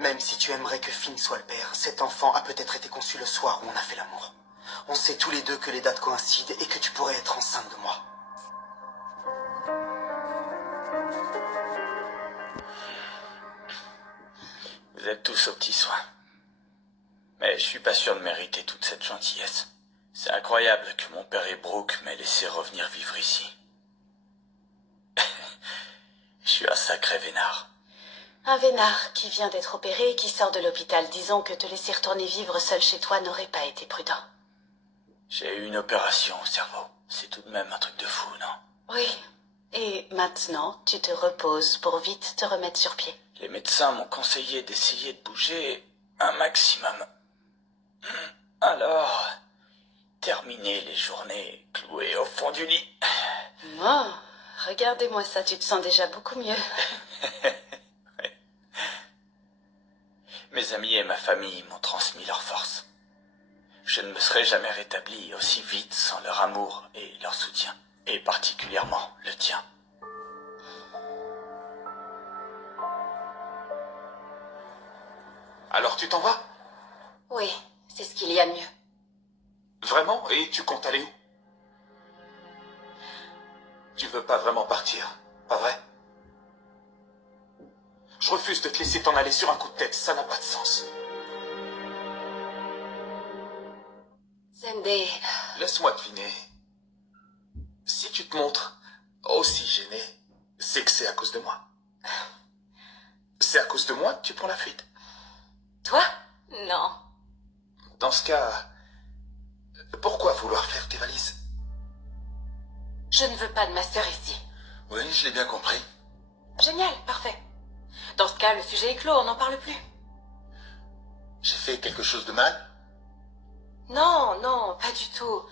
Même si tu aimerais que Finn soit le père, cet enfant a peut-être été conçu le soir où on a fait l'amour. On sait tous les deux que les dates coïncident et que tu pourrais être enceinte de moi. Vous êtes tous aux petits soins. Mais je suis pas sûr de mériter toute cette gentillesse. C'est incroyable que mon père et Brooke m'aient laissé revenir vivre ici. Je suis un sacré vénard. Un vénard qui vient d'être opéré et qui sort de l'hôpital. Disons que te laisser retourner vivre seul chez toi n'aurait pas été prudent. J'ai eu une opération au cerveau. C'est tout de même un truc de fou, non? Oui. Et maintenant, tu te reposes pour vite te remettre sur pied. Les médecins m'ont conseillé d'essayer de bouger un maximum. Alors, terminer les journées clouées au fond du lit. Oh, regardez-moi ça, tu te sens déjà beaucoup mieux. Ouais. Mes amis et ma famille m'ont transmis leur force. Je ne me serais jamais rétabli aussi vite sans leur amour et leur soutien, et particulièrement le tien. Alors tu t'en vas? Oui, c'est ce qu'il y a de mieux. Vraiment? Et tu comptes aller où? Tu veux pas vraiment partir, pas vrai? Je refuse de te laisser t'en aller sur un coup de tête, ça n'a pas de sens. Zendé, Laisse-moi deviner. Si tu te montres aussi gêné, c'est que c'est à cause de moi. C'est à cause de moi que tu prends la fuite. toi? Non. Dans ce cas, pourquoi vouloir faire tes valises? Je ne veux pas de ma sœur ici. Oui, je l'ai bien compris. Génial, parfait. Dans ce cas, le sujet est clos, on n'en parle plus. J'ai fait quelque chose de mal? Non, non, pas du tout.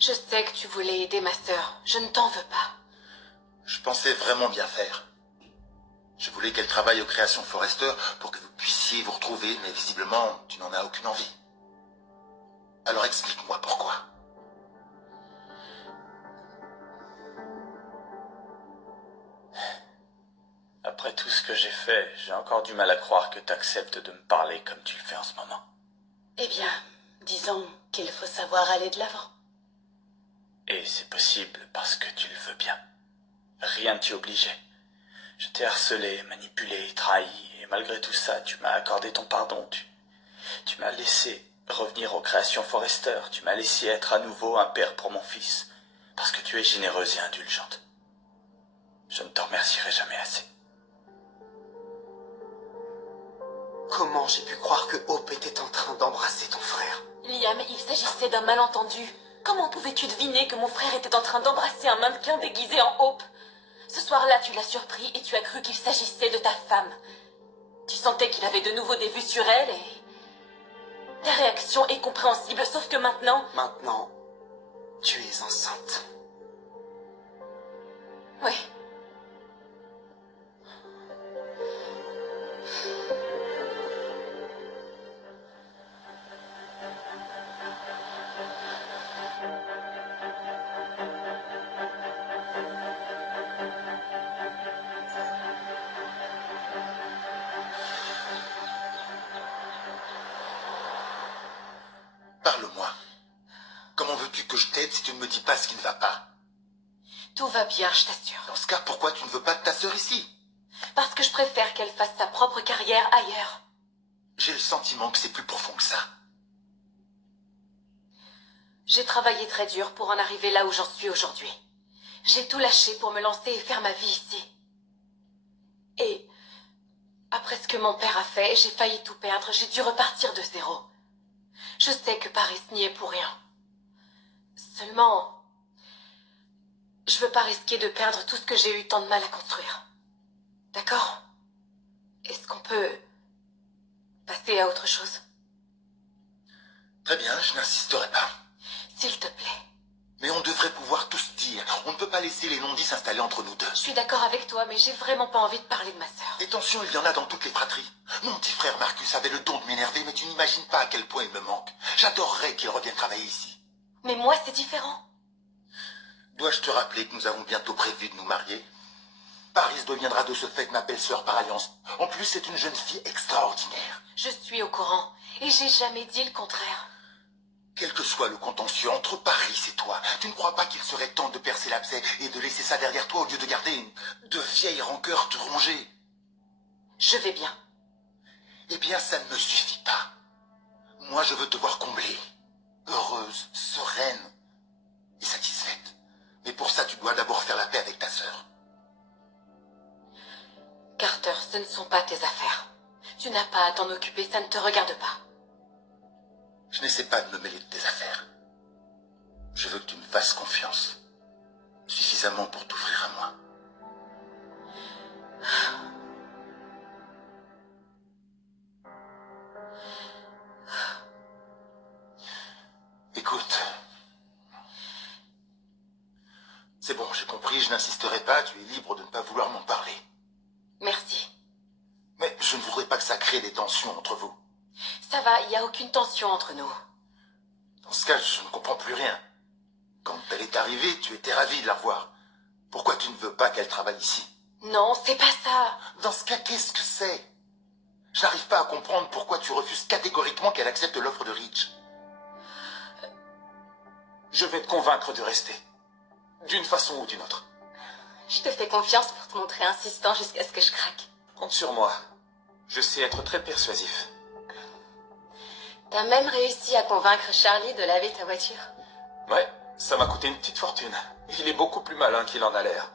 Je sais que tu voulais aider ma sœur. Je ne t'en veux pas. Je pensais vraiment bien faire. Je voulais qu'elle travaille aux créations Forrester pour que vous puissiez vous retrouver, mais visiblement, tu n'en as aucune envie. Alors explique-moi pourquoi. Après tout ce que j'ai fait, j'ai encore du mal à croire que t'acceptes de me parler comme tu le fais en ce moment. Eh bien, disons qu'il faut savoir aller de l'avant. Et c'est possible parce que tu le veux bien. Rien ne t'y obligeait. Je t'ai harcelé, manipulé, trahi, et malgré tout ça, tu m'as accordé ton pardon. Tu m'as laissé revenir aux créations Forrester. Tu m'as laissé être à nouveau un père pour mon fils. Parce que tu es généreuse et indulgente. Je ne t'en remercierai jamais assez. Comment j'ai pu croire que Hope était en train d'embrasser ton frère? Liam, il s'agissait d'un malentendu. Comment pouvais-tu deviner que mon frère était en train d'embrasser un mannequin déguisé en Hope? Ce soir-là, tu l'as surpris et tu as cru qu'il s'agissait de ta femme. Tu sentais qu'il avait de nouveau des vues sur elle et... Ta réaction est compréhensible, sauf que maintenant... Maintenant, tu es enceinte. Oui. Parle-moi. Comment veux-tu que je t'aide si tu ne me dis pas ce qui ne va pas? Tout va bien, je t'assure. Dans ce cas, pourquoi tu ne veux pas de ta sœur ici? Parce que je préfère qu'elle fasse sa propre carrière ailleurs. J'ai le sentiment que c'est plus profond que ça. J'ai travaillé très dur pour en arriver là où j'en suis aujourd'hui. J'ai tout lâché pour me lancer et faire ma vie ici. Et après ce que mon père a fait, j'ai failli tout perdre. J'ai dû repartir de zéro. Je sais que Paris n'y est pour rien. Seulement, je veux pas risquer de perdre tout ce que j'ai eu tant de mal à construire. D'accord? Est-ce qu'on peut passer à autre chose? Très bien, je n'insisterai pas. S'il te plaît. Mais on devrait pouvoir tout se dire. On ne peut pas laisser les non-dits s'installer entre nous deux. Je suis d'accord avec toi, mais j'ai vraiment pas envie de parler de ma sœur. Et tension, il y en a dans toutes les fratries. Mon petit frère Marcus avait le don de m'énerver, mais tu n'imagines pas à quel point il me manque. J'adorerais qu'il revienne travailler ici. Mais moi, c'est différent. Dois-je te rappeler que nous avons bientôt prévu de nous marier? Paris deviendra de ce fait ma belle-sœur par alliance. En plus, c'est une jeune fille extraordinaire. Je suis au courant, et j'ai jamais dit le contraire. Quel que soit le contentieux entre Paris et toi, tu ne crois pas qu'il serait temps de percer l'abcès et de laisser ça derrière toi au lieu de garder de vieilles rancœurs te ronger? Je vais bien. Eh bien, ça ne me suffit pas. Moi, je veux te voir comblée, heureuse, sereine et satisfaite. Mais pour ça, tu dois d'abord faire la paix avec ta sœur. Carter, ce ne sont pas tes affaires. Tu n'as pas à t'en occuper, ça ne te regarde pas. Je n'essaie pas de me mêler de tes affaires. Je veux que tu me fasses confiance. Suffisamment pour t'ouvrir à moi. Écoute. C'est bon, j'ai compris, je n'insisterai pas, tu es libre de ne pas vouloir m'en parler. Merci. Mais je ne voudrais pas que ça crée des tensions entre vous. Ça va, il n'y a aucune tension entre nous. Dans ce cas, je ne comprends plus rien. Quand elle est arrivée, tu étais ravi de la revoir. Pourquoi tu ne veux pas qu'elle travaille ici? Non, c'est pas ça. Dans ce cas, qu'est-ce que c'est? Je n'arrive pas à comprendre pourquoi tu refuses catégoriquement qu'elle accepte l'offre de Ridge. Je vais te convaincre de rester. D'une façon ou d'une autre. Je te fais confiance pour te montrer insistant jusqu'à ce que je craque. Compte sur moi. Je sais être très persuasif. T'as même réussi à convaincre Charlie de laver ta voiture. Ouais, ça m'a coûté une petite fortune. Il est beaucoup plus malin qu'il en a l'air.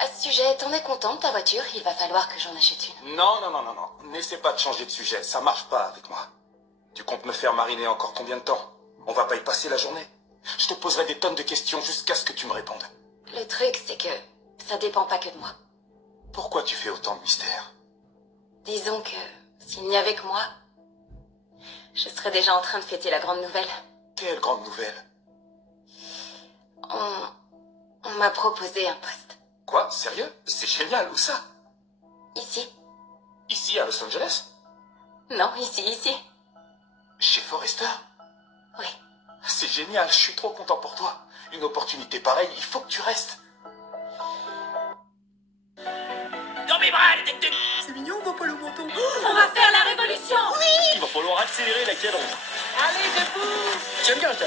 À ce sujet, t'en es content de ta voiture? Il va falloir que j'en achète une. Non. N'essaie pas de changer de sujet, ça marche pas avec moi. Tu comptes me faire mariner encore combien de temps? On va pas y passer la journée. Je te poserai des tonnes de questions jusqu'à ce que tu me répondes. Le truc, c'est que ça dépend pas que de moi. Pourquoi tu fais autant de mystères? Disons que s'il n'y avait que moi, je serais déjà en train de fêter la grande nouvelle. Quelle grande nouvelle? On m'a proposé un poste. Quoi? Sérieux? C'est génial, où ça? Ici? Ici, à Los Angeles? Non, ici. Chez Forrester? Oui. C'est génial, je suis trop content pour toi. Une opportunité pareille, il faut que tu restes. Dans mes bras, les têtes de... C'est mignon, on voit pas le menton. On va faire la révolution! Il va falloir accélérer la cadence. Allez, debout! J'aime bien ça.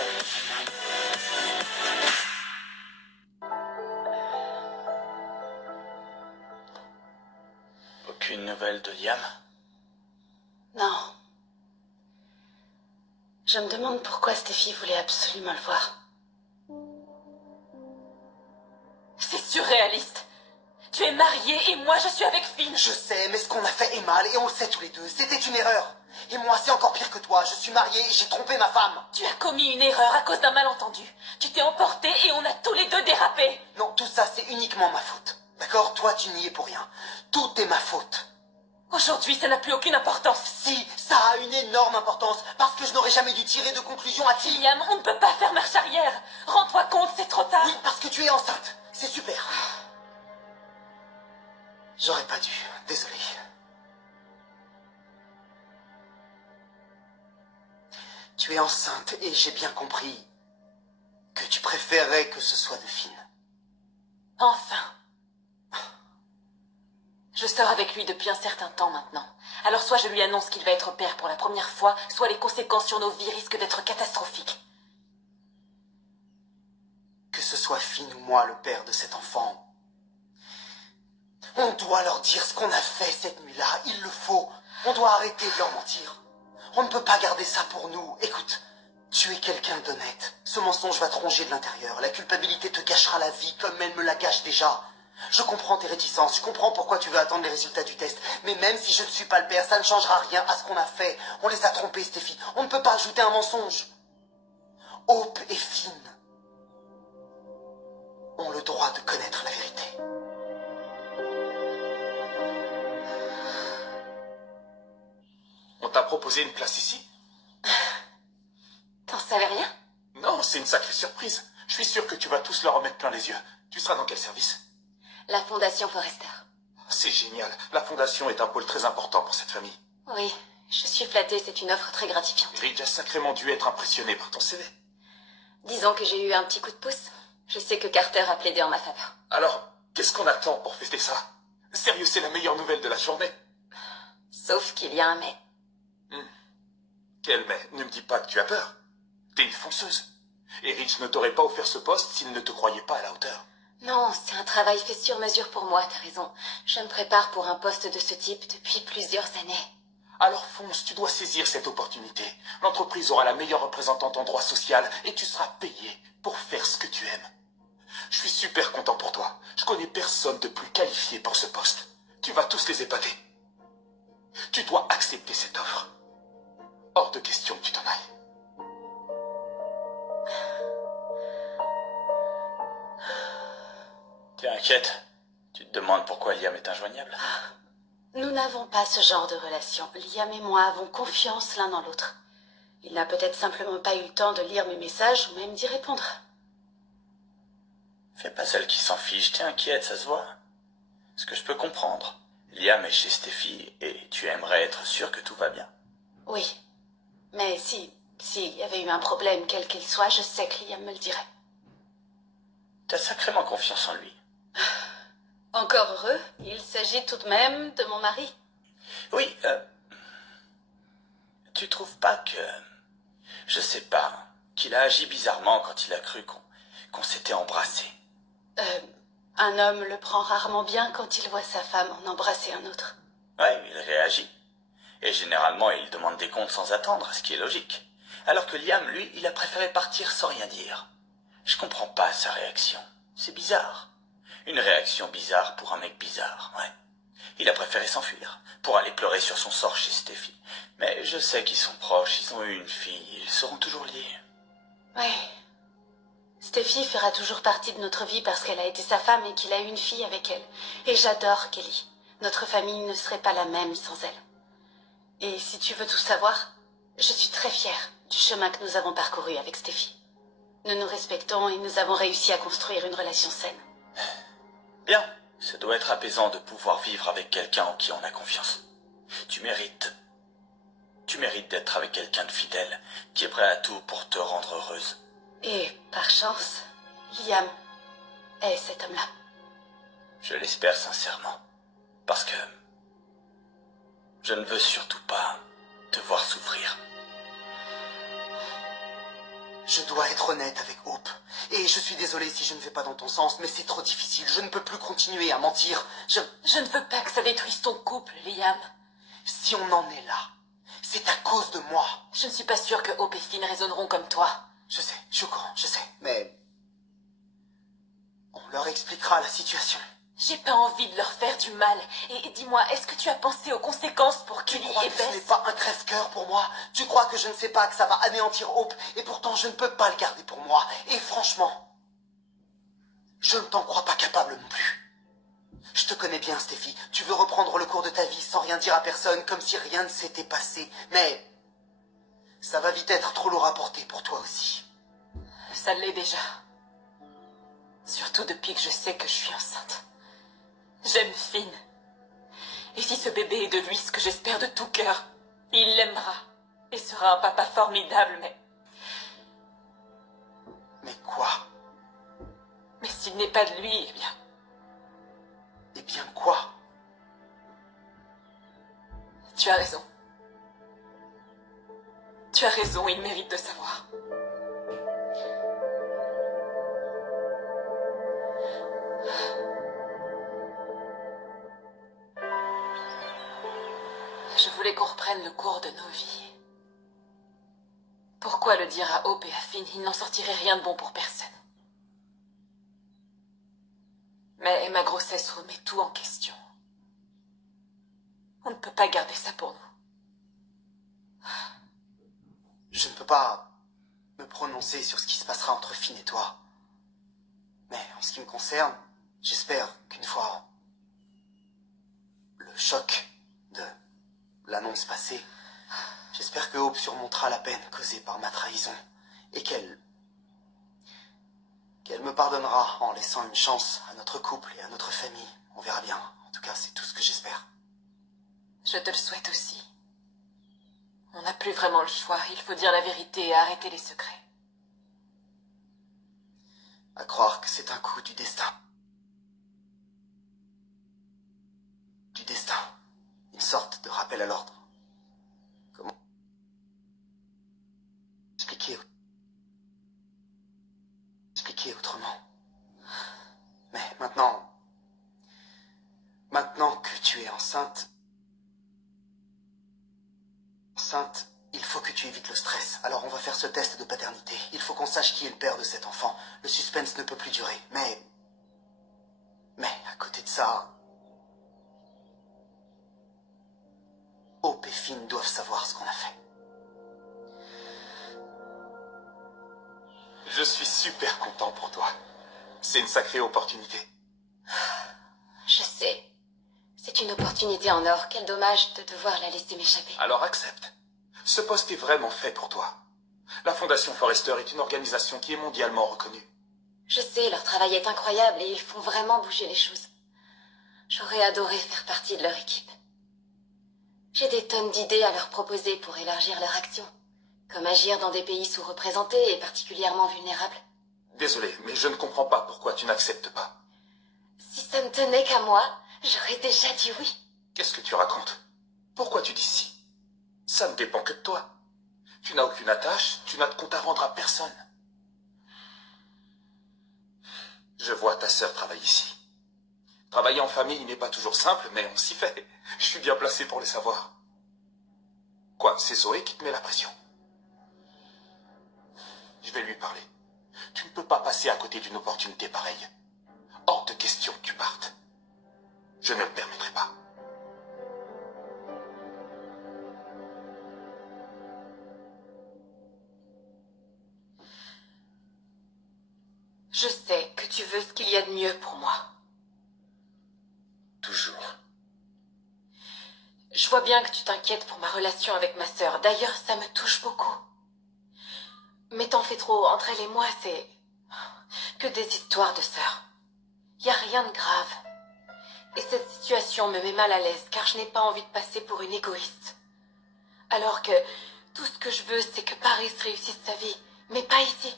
Aucune nouvelle de Liam? Non. Je me demande pourquoi Steffi voulait absolument le voir. C'est surréaliste. Tu es mariée et moi je suis avec Finn. Je sais, mais ce qu'on a fait est mal et on le sait tous les deux. C'était une erreur. Et moi, c'est encore pire que toi. Je suis marié et j'ai trompé ma femme. Tu as commis une erreur à cause d'un malentendu. Tu t'es emporté et on a tous les deux dérapé. Non, tout ça, c'est uniquement ma faute. D'accord? Toi, tu n'y es pour rien. Tout est ma faute. Aujourd'hui, ça n'a plus aucune importance. Si, ça a une énorme importance, parce que je n'aurais jamais dû tirer de conclusion hâtive. Liam, on ne peut pas faire marche arrière. Rends-toi compte, c'est trop tard. Oui, parce que tu es enceinte. C'est super. J'aurais pas dû. Désolé. Tu es enceinte et j'ai bien compris que tu préférerais que ce soit de Finn. Enfin. Je sors avec lui depuis un certain temps maintenant. Alors soit je lui annonce qu'il va être père pour la première fois, soit les conséquences sur nos vies risquent d'être catastrophiques. Que ce soit Finn ou moi le père de cet enfant, on doit leur dire ce qu'on a fait cette nuit-là. Il le faut. On doit arrêter de leur mentir. On ne peut pas garder ça pour nous. Écoute, tu es quelqu'un d'honnête. Ce mensonge va te ronger de l'intérieur. La culpabilité te gâchera la vie comme elle me la gâche déjà. Je comprends tes réticences, je comprends pourquoi tu veux attendre les résultats du test. Mais même si je ne suis pas le père, ça ne changera rien à ce qu'on a fait. On les a trompés, Steffi. On ne peut pas ajouter un mensonge. Hope et Finn ont le droit de connaître la vérité. On t'a proposé une place ici? T'en savais rien? Non, c'est une sacrée surprise. Je suis sûr que tu vas tous leur en mettre plein les yeux. Tu seras dans quel service? La Fondation Forrester. C'est génial. La fondation est un pôle très important pour cette famille. Oui, je suis flattée, c'est une offre très gratifiante. Ridge a sacrément dû être impressionné par ton CV. Disons que j'ai eu un petit coup de pouce. Je sais que Carter a plaidé en ma faveur. Alors, qu'est-ce qu'on attend pour fêter ça? Sérieux, c'est la meilleure nouvelle de la journée. Sauf qu'il y a un mais. Quel mais? Ne me dis pas que tu as peur. T'es une fonceuse. Et Rich ne t'aurait pas offert ce poste s'il ne te croyait pas à la hauteur. Non, c'est un travail fait sur mesure pour moi, t'as raison. Je me prépare pour un poste de ce type depuis plusieurs années. Alors fonce, tu dois saisir cette opportunité. L'entreprise aura la meilleure représentante en droit social et tu seras payé pour faire ce que tu aimes. Je suis super content pour toi. Je connais personne de plus qualifié pour ce poste. Tu vas tous les épater. Tu dois accepter cette offre. Hors de question que tu t'en ailles. T'es inquiète? Tu te demandes pourquoi Liam est injoignable? Nous n'avons pas ce genre de relation. Liam et moi avons confiance l'un dans l'autre. Il n'a peut-être simplement pas eu le temps de lire mes messages ou même d'y répondre. Fais pas celle qui s'en fiche, t'es inquiète, ça se voit. Ce que je peux comprendre. Liam est chez Steffi et tu aimerais être sûr que tout va bien. Oui. Mais s'il y avait eu un problème, quel qu'il soit, je sais que Liam me le dirait. T'as sacrément confiance en lui. Encore heureux, il s'agit tout de même de mon mari. Oui, tu trouves pas que... Je sais pas, qu'il a agi bizarrement quand il a cru qu'on s'était embrassés. Un homme le prend rarement bien quand il voit sa femme en embrasser un autre. Ouais, il réagit. Et généralement, il demande des comptes sans attendre, ce qui est logique. Alors que Liam, lui, il a préféré partir sans rien dire. Je comprends pas sa réaction. C'est bizarre. Une réaction bizarre pour un mec bizarre, ouais. Il a préféré s'enfuir, pour aller pleurer sur son sort chez Steffi. Mais je sais qu'ils sont proches, ils ont eu une fille, ils seront toujours liés. Oui. Steffi fera toujours partie de notre vie parce qu'elle a été sa femme et qu'il a eu une fille avec elle. Et j'adore Kelly. Notre famille ne serait pas la même sans elle. Et si tu veux tout savoir, je suis très fière du chemin que nous avons parcouru avec Steffi. Nous nous respectons et nous avons réussi à construire une relation saine. Bien, ça doit être apaisant de pouvoir vivre avec quelqu'un en qui on a confiance. Tu mérites d'être avec quelqu'un de fidèle, qui est prêt à tout pour te rendre heureuse. Et, par chance, Liam est cet homme-là. Je l'espère sincèrement, parce que je ne veux surtout pas te voir souffrir. Je dois être honnête avec Hope. Et je suis désolé si je ne vais pas dans ton sens, mais c'est trop difficile. Je ne peux plus continuer à mentir. Je ne veux pas que ça détruise ton couple, Liam. Si on en est là, c'est à cause de moi. Je ne suis pas sûre que Hope et Finn raisonneront comme toi. Je sais, je suis au courant, je sais. Mais on leur expliquera la situation. J'ai pas envie de leur faire du mal. Et dis-moi, est-ce que tu as pensé aux conséquences pour Tu Kelly crois et que ce n'est Bess? pas un crève-cœur pour moi? Tu crois que je ne sais pas que ça va anéantir Hope? Et pourtant, je ne peux pas le garder pour moi. Et franchement, je ne t'en crois pas capable non plus. Je te connais bien, Steffi. Tu veux reprendre le cours de ta vie sans rien dire à personne, comme si rien ne s'était passé. Mais ça va vite être trop lourd à porter pour toi aussi. Ça l'est déjà. Surtout depuis que je sais que je suis enceinte. J'aime Finn. Et si ce bébé est de lui, ce que j'espère de tout cœur, il l'aimera. Et sera un papa formidable, mais... Mais quoi? Mais s'il n'est pas de lui, eh bien... Eh bien quoi? Tu as raison. Tu as raison, il mérite de savoir. Je voulais qu'on reprenne le cours de nos vies. Pourquoi le dire à Hope et à Finn? Il n'en sortirait rien de bon pour personne. Mais ma grossesse remet tout en question. On ne peut pas garder ça pour nous. Je ne peux pas me prononcer sur ce qui se passera entre Finn et toi. Mais en ce qui me concerne, j'espère qu'une fois le choc de l'annonce passée, j'espère que Hope surmontera la peine causée par ma trahison et qu'elle me pardonnera en laissant une chance à notre couple et à notre famille. On verra bien. En tout cas, c'est tout ce que j'espère. Je te le souhaite aussi. On n'a plus vraiment le choix. Il faut dire la vérité et arrêter les secrets. À croire que c'est un coup du destin. rappel à l'ordre. Comment expliquer autrement. Mais maintenant que tu es enceinte, il faut que tu évites le stress. Alors on va faire ce test de paternité. Il faut qu'on sache qui est le père de cet enfant. Le suspense ne peut plus durer. Mais à côté de ça, Hope et Finn doivent savoir ce qu'on a fait. Je suis super content pour toi. C'est une sacrée opportunité. Je sais. C'est une opportunité en or. Quel dommage de devoir la laisser m'échapper. Alors accepte. Ce poste est vraiment fait pour toi. La Fondation Forrester est une organisation qui est mondialement reconnue. Je sais, leur travail est incroyable et ils font vraiment bouger les choses. J'aurais adoré faire partie de leur équipe. J'ai des tonnes d'idées à leur proposer pour élargir leur action. Comme agir dans des pays sous-représentés et particulièrement vulnérables. Désolé, mais je ne comprends pas pourquoi tu n'acceptes pas. Si ça ne tenait qu'à moi, j'aurais déjà dit oui. Qu'est-ce que tu racontes? Pourquoi tu dis si? Ça ne dépend que de toi. Tu n'as aucune attache, tu n'as de compte à rendre à personne. Je vois ta sœur travailler ici. Travailler en famille n'est pas toujours simple, mais on s'y fait. Je suis bien placé pour le savoir. Quoi, c'est Zoé qui te met la pression? Je vais lui parler. Tu ne peux pas passer à côté d'une opportunité pareille. Hors de question que tu partes. Je ne le permettrai pas. Je sais que tu veux ce qu'il y a de mieux pour moi. Toujours. Je vois bien que tu t'inquiètes pour ma relation avec ma sœur. D'ailleurs, ça me touche beaucoup. Mais t'en fais trop. Entre elle et moi, c'est que des histoires de sœurs. Y a rien de grave. Et cette situation me met mal à l'aise, car je n'ai pas envie de passer pour une égoïste. Alors que tout ce que je veux, c'est que Paris réussisse sa vie. Mais pas ici.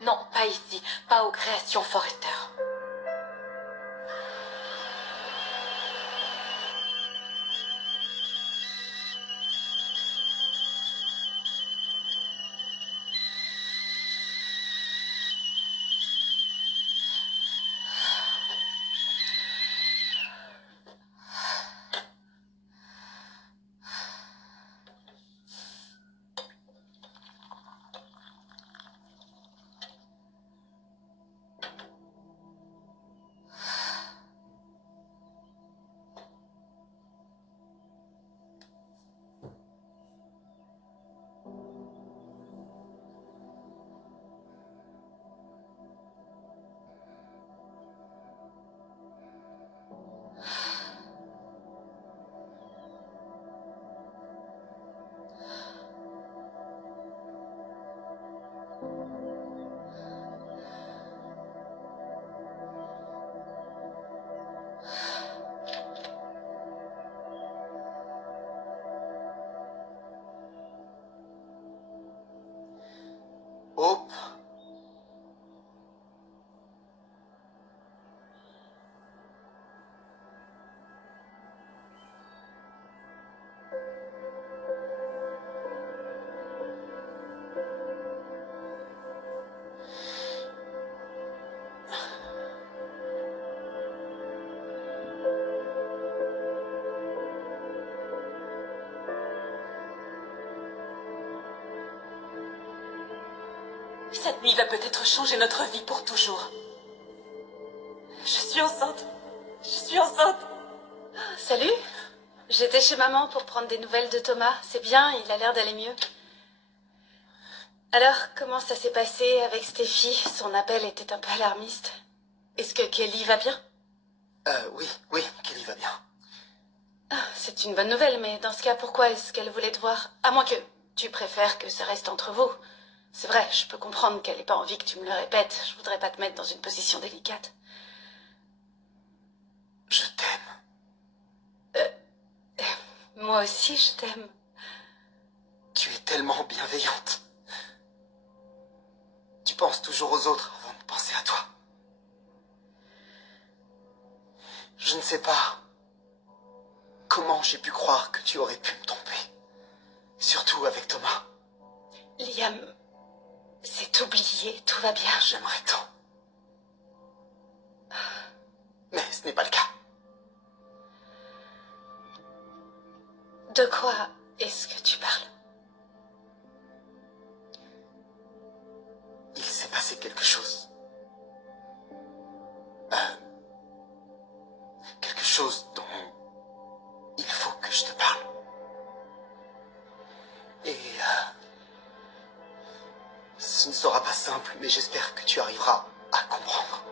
Non, pas ici. Pas aux créations Forrester. Hope. Cette nuit va peut-être changer notre vie pour toujours. Je suis enceinte. Je suis enceinte. Salut. J'étais chez maman pour prendre des nouvelles de Thomas. C'est bien, il a l'air d'aller mieux. Alors, comment ça s'est passé avec Stéphie? Son appel était un peu alarmiste. Est-ce que Kelly va bien? Oui, Kelly va bien. C'est une bonne nouvelle, mais dans ce cas, pourquoi est-ce qu'elle voulait te voir? À moins que tu préfères que ça reste entre vous. C'est vrai, je peux comprendre qu'elle n'ait pas envie que tu me le répètes. Je voudrais pas te mettre dans une position délicate. Je t'aime. Moi aussi, je t'aime. Tu es tellement bienveillante. Tu penses toujours aux autres avant de penser à toi. Je ne sais pas comment j'ai pu croire que tu aurais pu me tromper? Surtout avec Thomas. Liam, c'est oublié, tout va bien. J'aimerais tant. Mais ce n'est pas le cas. De quoi est-ce que tu parles? Il s'est passé quelque chose. Quelque chose dont il faut que je te parle. Et ce ne sera pas simple, mais j'espère que tu arriveras à comprendre.